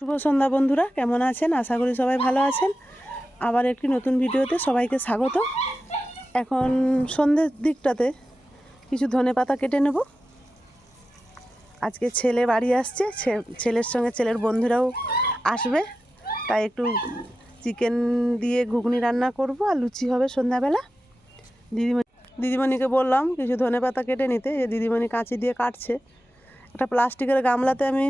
শুভ সন্ধ্যা বন্ধুরা, কেমন আছেন? আশা করি সবাই ভালো আছেন। আবার একটি নতুন ভিডিওতে সবাইকে স্বাগত। এখন সন্ধ্যের দিকটাতে কিছু ধনেপাতা কেটে নেব। আজকে ছেলে বাড়ি আসছে, ছেলের সঙ্গে ছেলের বন্ধুরাও আসবে, তাই একটু চিকেন দিয়ে ঘুগনি রান্না করব আর লুচি হবে সন্ধ্যাবেলা। দিদিমণিকে বললাম কিছু ধনেপাতা কেটে নিতে, যে দিদিমণি কাঁচি দিয়ে কাটছে। একটা প্লাস্টিকের গামলাতে আমি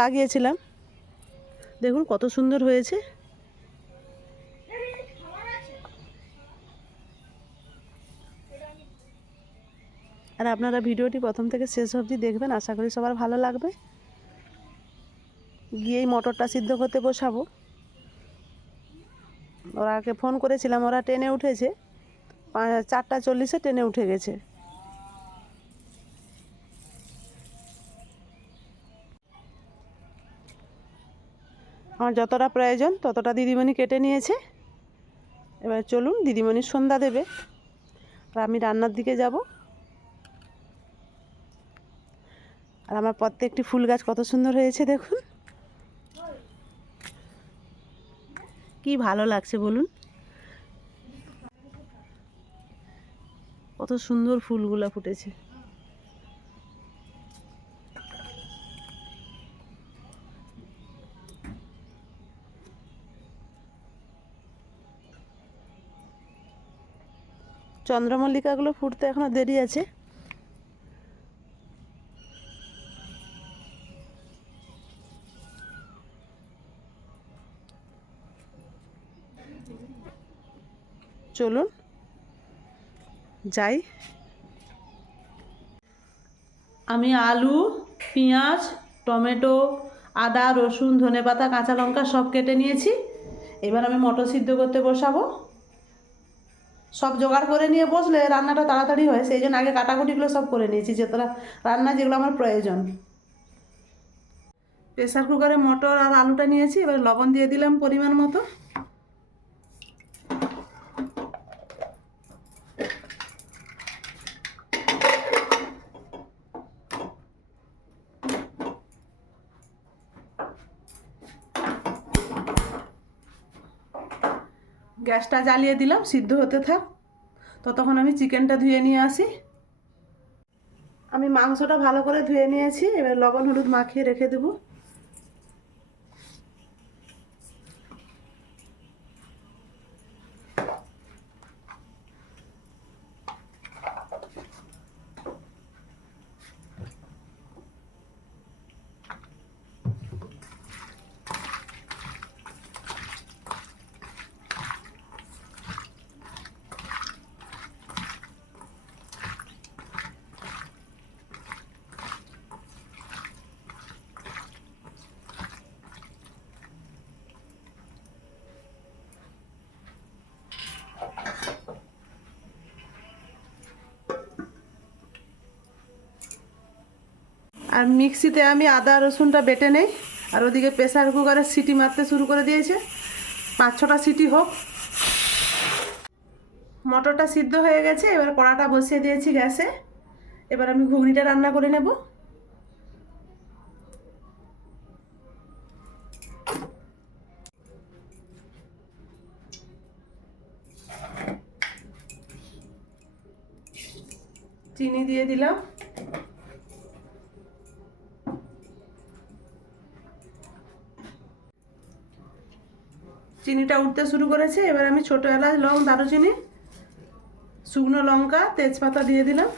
লাগিয়েছিলাম, দেখুন কত সুন্দর হয়েছে। আর আপনারা ভিডিওটি প্রথম থেকে শেষ অবধি দেখবেন, আশা করি সবার ভালো লাগবে। গিয়েই মটরটা সিদ্ধ করতে বসাবো। ওরাকে ফোন করেছিলাম, ওরা ট্রেনে উঠেছে, 4:40 ট্রেনে উঠে গেছে। আমার যতটা প্রয়োজন ততটা দিদিমণি কেটে নিয়েছে। এবার চলুন, দিদিমণির সন্ধ্যা দেবে আর আমি রান্নার দিকে যাব। আর আমার প্রত্যেকটি ফুল গাছ কত সুন্দর হয়েছে দেখুন, কি ভালো লাগছে বলুন। কত সুন্দর ফুলগুলো ফুটেছে। চন্দ্রমল্লিকাগুলো ফুটতে এখনো দেরি আছে। চলুন যাই। আমি আলু, পেঁয়াজ, টমেটো, আদা, রসুন, ধনেপাতা, কাঁচা লঙ্কা সব কেটে নিয়েছি। এবার আমি মটর সিদ্ধ করতে বসাবো। সব জোগাড় করে নিয়ে বসলে রান্নাটা তাড়াতাড়ি হয়, সেই জন্য আগে কাটাকুটিগুলো সব করে নিয়েছি, যেগুলো রান্না যেগুলো আমার প্রয়োজন। প্রেসার কুকারে মটর আর আলুটা নিয়েছি, এবার লবণ দিয়ে দিলাম পরিমাণ মতো। গ্যাসটা জ্বালিয়ে দিলাম, সিদ্ধ হতে থাক, ততক্ষণ আমি চিকেনটা ধুয়ে নিয়ে আসি। আমি মাংসটা ভালো করে ধুয়ে নিয়েছি, এবার লবণ হলুদ মাখিয়ে রেখে দেবো। আর মিক্সিতে আমি আদা রসুনটা বেটে নেই। আর ওদিকে প্রেসার কুকারে সিটি মারতে শুরু করে দিয়েছে, 5-6টা সিটি হোক। মটরটা সিদ্ধ হয়ে গেছে, এবার কড়াটা বসিয়ে দিয়েছি গ্যাসে। এবার আমি ঘুগনিটা রান্না করে নেব। চিনি দিয়ে দিলাম। চিনিটা উঠতে শুরু করেছে, এবার আমি ছোটো এলাচ, লং, দারুচিনি, শুকনো লঙ্কা, তেজপাতা দিয়ে দিলাম।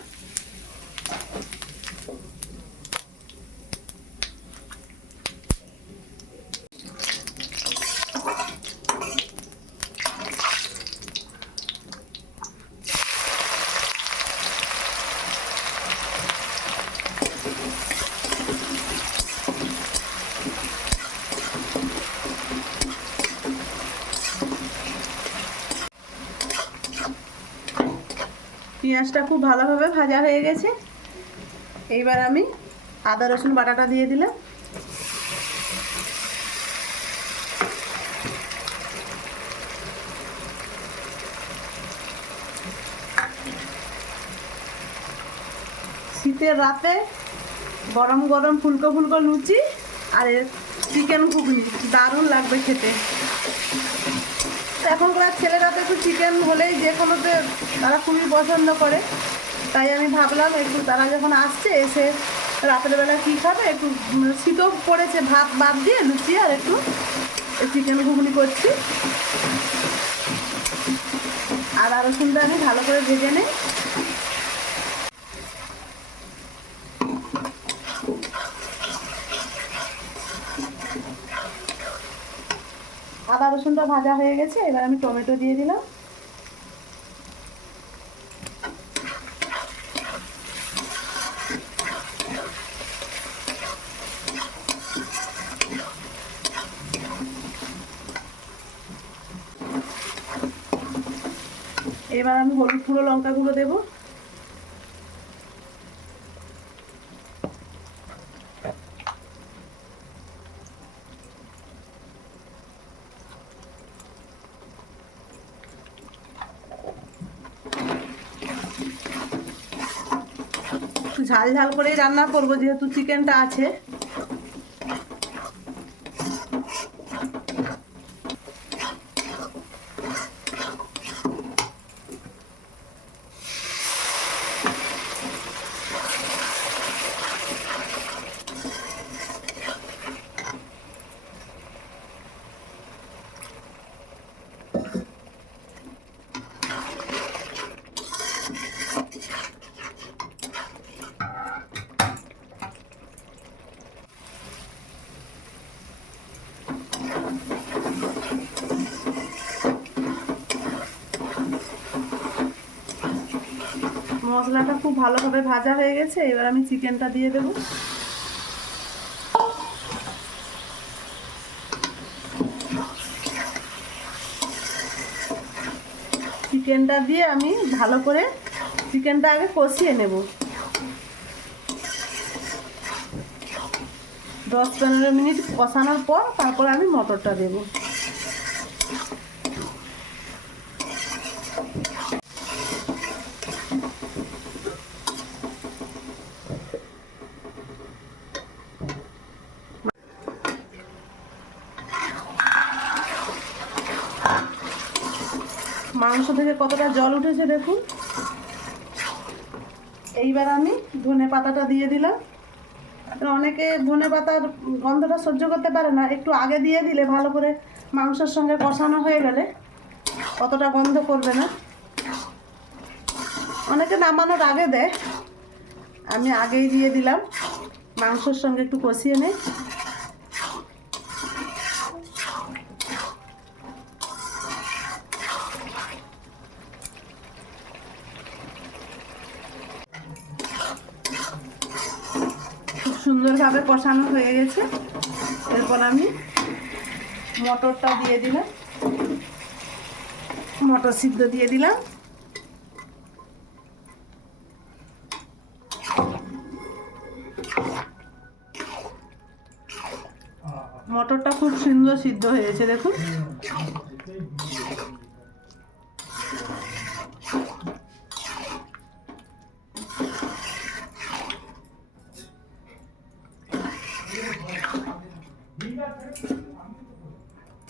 পেঁয়াজটা খুব ভালোভাবে ভাজা হয়ে গেছে, এইবার আমি আদা রসুন বাটাটা দিয়ে দিলাম। শীতের রাতে গরম গরম ফুলকো ফুলকো লুচি আর চিকেন ঘুগনি দারুণ লাগবে খেতে। এখনকার ছেলেরা তো একটু চিকেন হলেই যে কোনোতে তারা খুবই পছন্দ করে, তাই আমি ভাবলাম একটু তারা যখন আসছে এসে রাতের বেলা কী খাবে, একটু শীতও পড়েছে, ভাত বাদ দিয়ে লুচি আর একটু চিকেন ঘুগনি করছি। আদা রসুনটা আমি ভালো করে ভেজে নিই। আদা রসুনটা ভাজা হয়ে গেছে, এবার আমি টমেটো দিয়ে দিলাম। এবার আমি হলুদ গুঁড়ো লঙ্কা গুঁড়ো দেবো। একটু ঝাল ঝাল করেই রান্না করবো যেহেতু চিকেনটা আছে। মশলাটা খুব ভালোভাবে ভাজা হয়ে গেছে, এবার আমি চিকেনটা দিয়ে দেব। চিকেনটা দিয়ে আমি ভালো করে চিকেনটা আগে কষিয়ে নেব। 10-15 মিনিট কষানোর পর তারপর আমি মটরটা দেব। মাংস থেকে কতটা জল উঠেছে দেখুন। এইবার আমি ধনে পাতাটা দিয়ে দিলাম। অনেকে ধনে পাতার গন্ধটা সহ্য করতে পারে না, একটু আগে দিয়ে দিলে ভালো করে মাংসের সঙ্গে কষানো হয়ে গেলে অতটা গন্ধ করবে না। অনেকে নামানোর আগে দেয়, আমি আগেই দিয়ে দিলাম। মাংসের সঙ্গে একটু কষিয়ে নেই। খুব সুন্দরভাবে কষানো হয়ে গেছে। এরপর আমি মটরটা দিয়ে দিলাম, মটর সিদ্ধ দিয়ে দিলাম। মটরটা খুব সুন্দর সিদ্ধ হয়েছে দেখুন।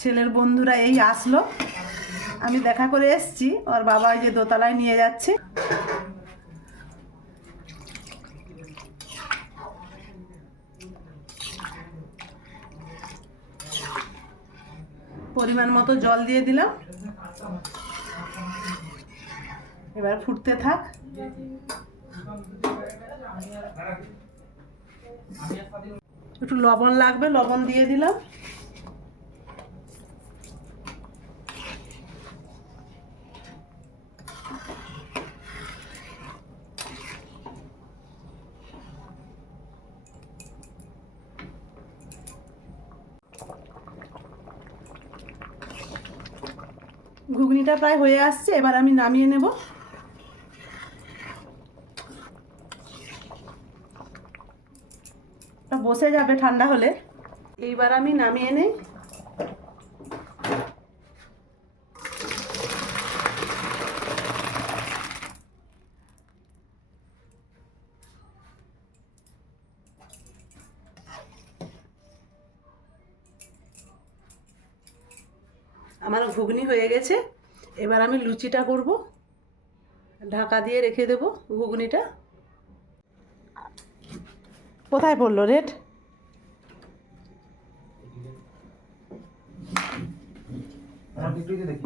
ছেলের বন্ধুরা এই আসলো, আমি দেখা করে এসছি, ওর বাবা যে দোতলায় নিয়ে যাচ্ছে। পরিমাণ মতো জল দিয়ে দিলাম, এবার ফুটতে থাক। একটু লবণ লাগবে, লবণ দিয়ে দিলাম। ঘুগনিটা প্রায় হয়ে আসছে, এবার আমি নামিয়ে নেব। বসে যাবে ঠান্ডা হলে। এইবার আমি নামিয়ে নেই। আমার ঘুগনি হয়ে গেছে, এবার আমি লুচিটা করব। ঢাকা দিয়ে রেখে দেব ঘুগনিটা। কোথায় পড়লো রেট?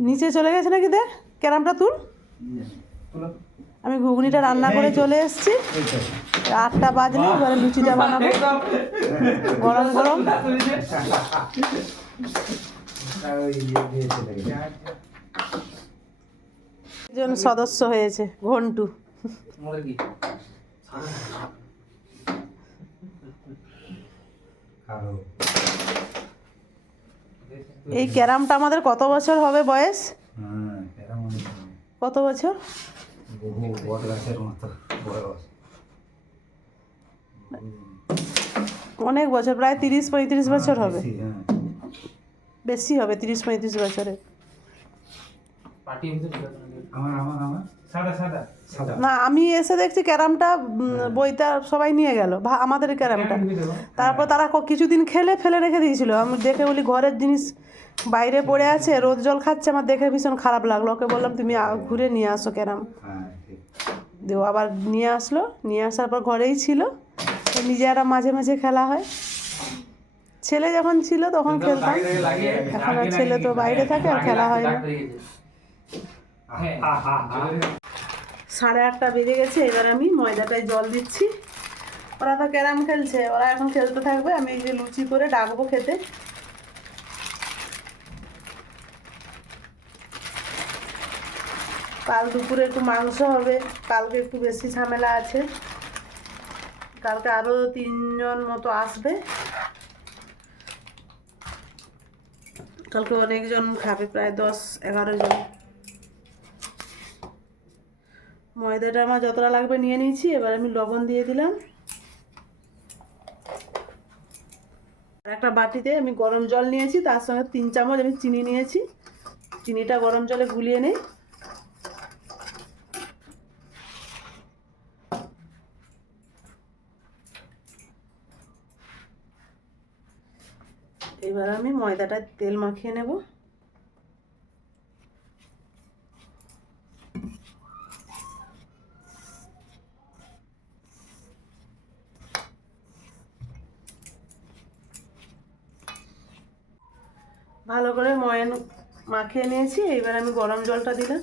নিচে চলে গেছে নাকি? দেখ ক্যারামটা তুল। আমি ঘুগনিটা রান্না করে চলে এসেছি। 8টা বাজলো, এবারে লুচিটা বানাবো গরম গরম। একজন সদস্য হয়েছে ঘন্টু। এই ক্যারামটা আমাদের কত বছর হবে বয়স? কত বছর? অনেক বছর, প্রায় 30-35 বছর হবে। বেশি হবে, 30-35 বছরের। না, আমি এসে দেখছি ক্যারামটা বইটা সবাই নিয়ে গেল, আমাদের ক্যারামটা। তারপর তারা কিছুদিন খেলে ফেলে রেখে দিয়েছিল। আমি দেখে বলি ঘরের জিনিস বাইরে পড়ে আছে, রোদ জল খাচ্ছে, আমার দেখে ভীষণ খারাপ লাগলো। ওকে বললাম তুমি ঘুরে নিয়ে আসো ক্যারাম। দেও আবার নিয়ে আসলো, নিয়ে আসার পর ঘরেই ছিল। নিজেরা মাঝে মাঝে খেলা হয়। ছেলে যখন ছিল তখন খেলতাম, এখন আর ছেলে তো বাইরে থাকে, আর খেলা হয় না। 8:30 বেজে গেছে, এবার আমি ময়দাটায় জল দিচ্ছি। ওরা তো ক্যারাম খেলছে, ওরা এখন খেলতে থাকবে। আমি এই যে লুচি করে ডাকবো খেতে। কাল দুপুরে একটু মাংস হবে, কালকে একটু বেশি ঝামেলা আছে। কালকে আরও 3 জন মতো আসবে। কালকে অনেকজন খাবে, প্রায় 10-11 জন। ময়দাটা আমার যতটা লাগবে নিয়ে নিয়েছি, এবার আমি লবণ দিয়ে দিলাম। আর একটা বাটিতে আমি গরম জল নিয়েছি, তার সঙ্গে 3 চামচ আমি চিনি নিয়েছি। চিনিটা গরম জলে গুলিয়ে নেই। এবার আমি ময়দাটা তেল মাখিয়ে নেব। ভালো করে ময়ান মাখিয়ে নিয়েছি, এবার আমি গরম জলটা দিলাম।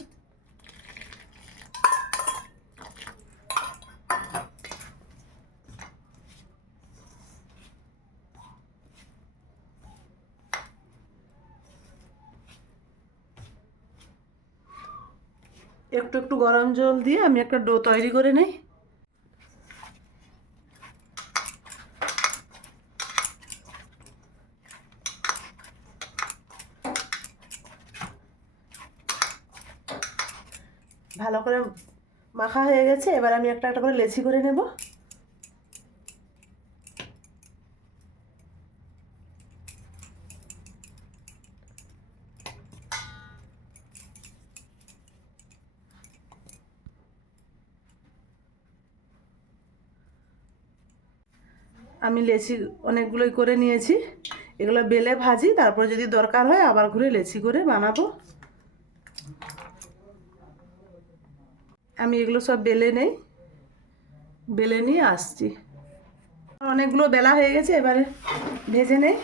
একটু একটু গরম জল দিয়ে আমি একটা ডো তৈরি করে নেই। ভালো করে মাখা হয়ে গেছে, এবার আমি একটা একটা করে লেচি করে নেব। আমি লেচি অনেকগুলোই করে নিয়েছি। এগুলো বেলে ভাজি, তারপর যদি দরকার হয় আবার ঘুরে লেচি করে বানাবো। আমি এগুলো সব বেলে নেই, বেলে নিয়ে আসছি। অনেকগুলো বেলা হয়ে গেছে, এবারে ভেজে নেই।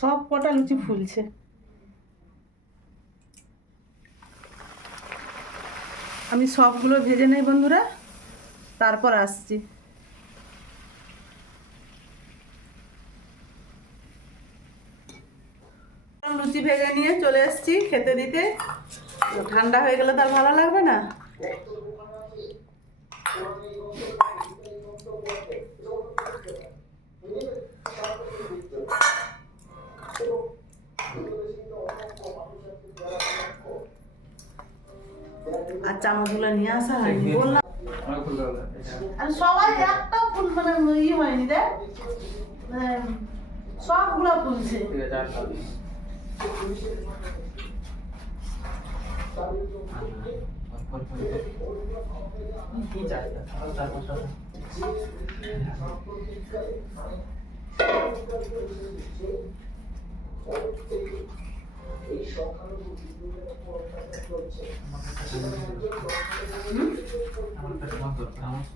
সব কটা লুচি ফুলছে। আমি সবগুলো ভেজে নেই বন্ধুরা, তারপর আসছি। লুচি ভেজে নিয়ে চলে এসেছি খেতে দিতে। ঠান্ডা হয়ে গেলে তার ভালো লাগবে না। আর চামচগুলো নিয়ে আসা হয়নি বললাম। আর সবাই একটা ফুল মানে ই হয়নি রে, সবগুলো ফুলছে।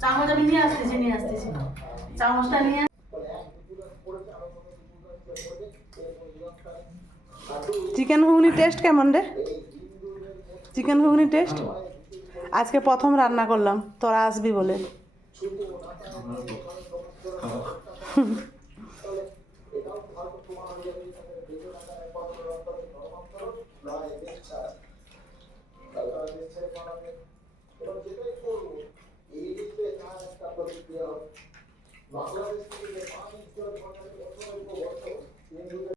চামচ আমি নিয়ে আসতেছি চামচটা নিয়ে। চিকেন ঘুগনি টেস্ট কেমন রে? চিকেন ঘুগনি টেস্ট আজকে প্রথম রান্না করলাম, তোরা আসবি বলে।